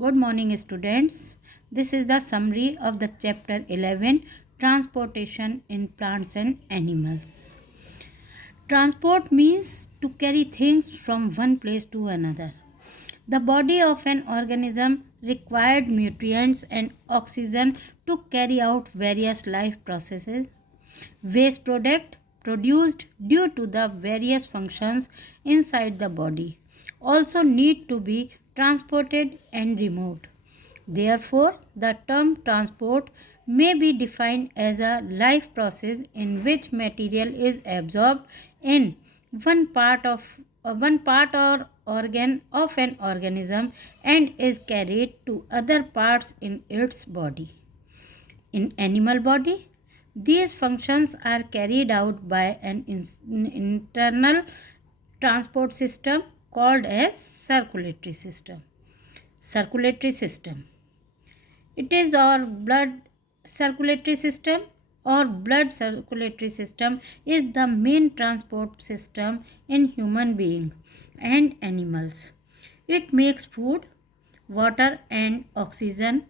Good morning, students. This is the summary of the chapter 11, Transportation in Plants and Animals. Transport means to carry things from one place to another. The body of an organism required nutrients and oxygen to carry out various life processes. Waste product produced due to the various functions inside the body also need to be transported and removed. Therefore, the term transport may be defined as a life process in which material is absorbed in one part or organ of an organism and is carried to other parts in its body. In animal body, these functions are carried out by an internal transport system called as circulatory system. Circulatory system. It is our blood circulatory system or blood circulatory system is the main transport system in human being and animals. It makes food, water and oxygen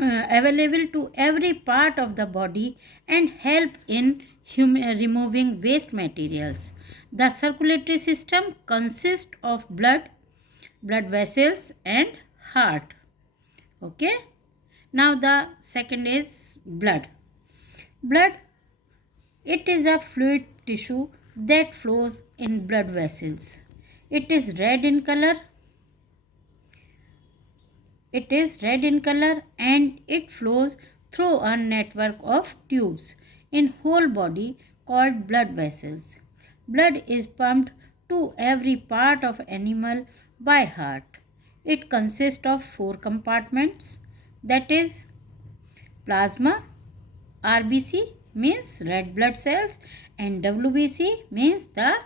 available to every part of the body and help in removing waste materials. The circulatory system consists of blood vessels and heart. Okay. Now the second is blood. Blood, it is a fluid tissue that flows in blood vessels. It is red in color. And it flows through a network of tubes in whole body called blood vessels. Blood is pumped to every part of animal by heart. It consists of 4 compartments, that is plasma, RBC means red blood cells and WBC means the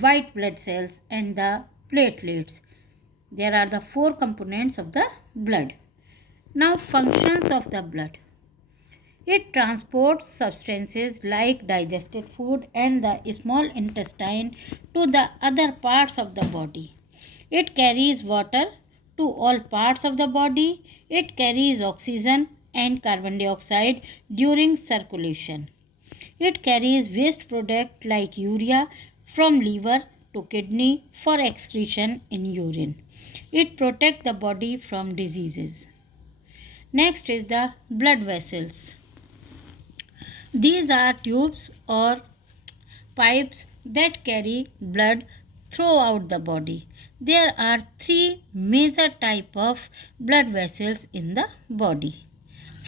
white blood cells and the platelets. There are the 4 components of the blood. Now functions of the blood. It transports substances like digested food and the small intestine to the other parts of the body. It carries water to all parts of the body. It carries oxygen and carbon dioxide during circulation. It carries waste product like urea from liver to kidney for excretion in urine. It protects the body from diseases. Next is the blood vessels. These are tubes or pipes that carry blood throughout the body. There are 3 major type of blood vessels in the body.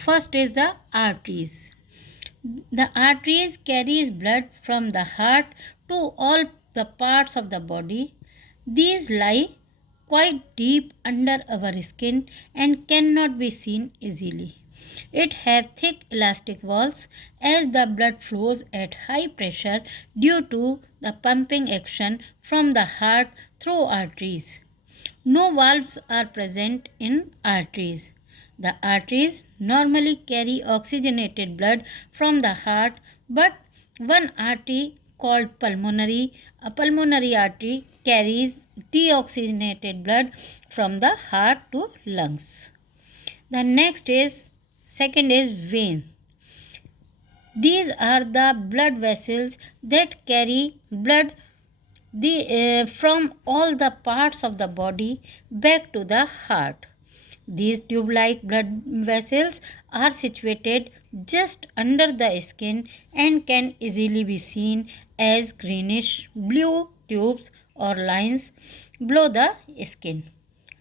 First is the arteries. The arteries carries blood from the heart to all the parts of the body. These lie quite deep under our skin and cannot be seen easily. It have thick elastic walls as the blood flows at high pressure due to the pumping action from the heart through arteries. No valves are present in arteries. The arteries normally carry oxygenated blood from the heart, but one artery called a pulmonary artery carries deoxygenated blood from the heart to lungs. The second is vein. These are the blood vessels that carry blood from all the parts of the body back to the heart. These tube-like blood vessels are situated just under the skin and can easily be seen as greenish blue tubes or lines below the skin.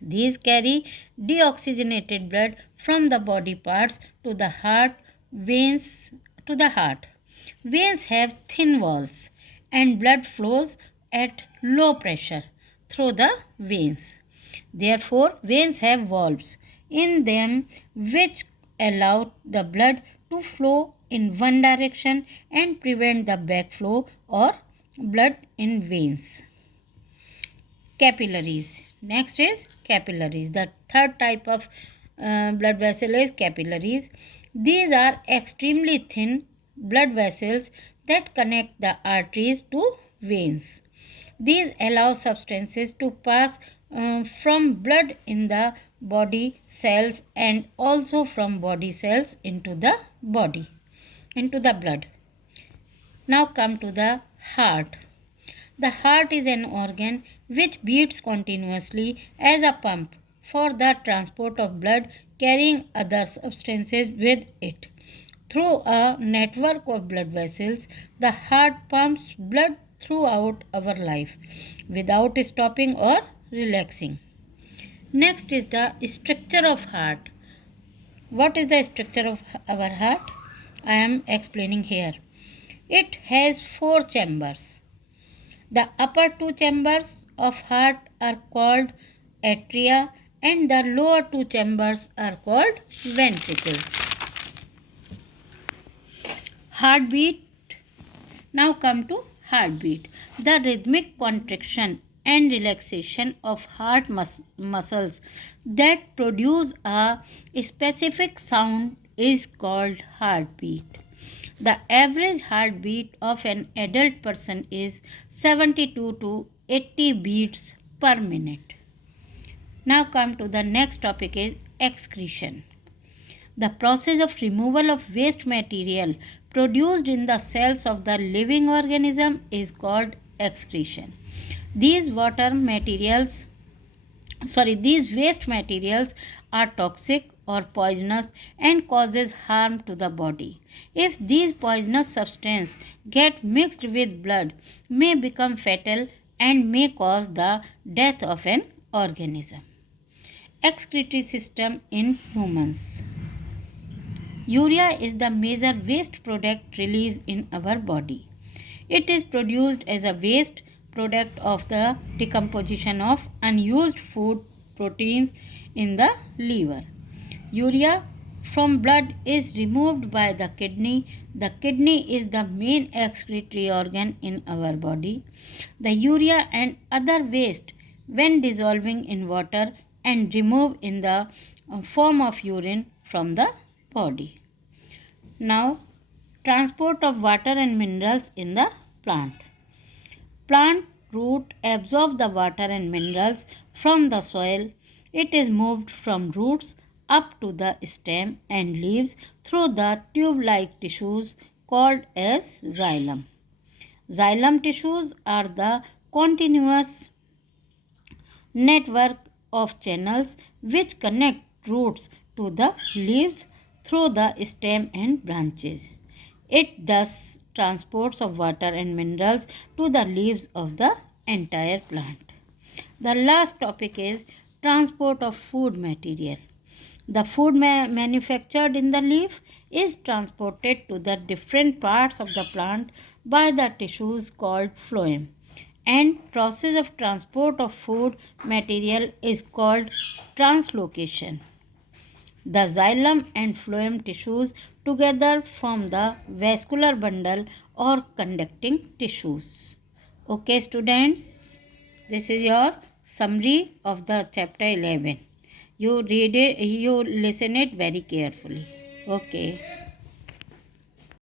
These carry deoxygenated blood from the body parts to the veins to the heart. Veins have thin walls and blood flows at low pressure through the veins. Therefore, veins have valves in them which allow the blood to flow in one direction and prevent the backflow or blood in veins. Capillaries. Next is capillaries. The third type of blood vessel is capillaries. These are extremely thin blood vessels that connect the arteries to veins. These allow substances to pass from blood in the body cells and also from body cells into the body, into the blood. Now come to the heart. The heart is an organ which beats continuously as a pump for the transport of blood carrying other substances with it. Through a network of blood vessels, the heart pumps blood throughout our life without stopping or relaxing. Next is the structure of heart. What is the structure of our heart? I am explaining here. It has four chambers. The upper two chambers of heart are called atria and the lower two chambers are called ventricles. Heartbeat. Now come to heartbeat. The rhythmic contraction and relaxation of heart muscles that produce a specific sound is called heartbeat. The average heartbeat of an adult person is 72 to 80 beats per minute. Now come to the next topic is excretion. The process of removal of waste material produced in the cells of the living organism is called excretion. These waste materials are toxic or poisonous and causes harm to the body. If these poisonous substances get mixed with blood, may become fatal and may cause the death of an organism. Excretory system in humans. Urea is the major waste product released in our body. It is produced as a waste product of the decomposition of unused food proteins in the liver. Urea from blood is removed by the kidney. The kidney is the main excretory organ in our body. The urea and other waste, when dissolving in water and removed in the form of urine from the body. Now, transport of water and minerals in the plant. Plant root absorb the water and minerals from the soil. It is moved from roots up to the stem and leaves through the tube-like tissues called as xylem. Xylem tissues are the continuous network of channels which connect roots to the leaves through the stem and branches. It thus transports of water and minerals to the leaves of the entire plant. The last topic is transport of food material. The food manufactured in the leaf is transported to the different parts of the plant by the tissues called phloem, and process of transport of food material is called translocation. The xylem and phloem tissues together form the vascular bundle or conducting tissues. Okay students, this is your summary of the chapter 11. You read it, you listen it very carefully. Okay.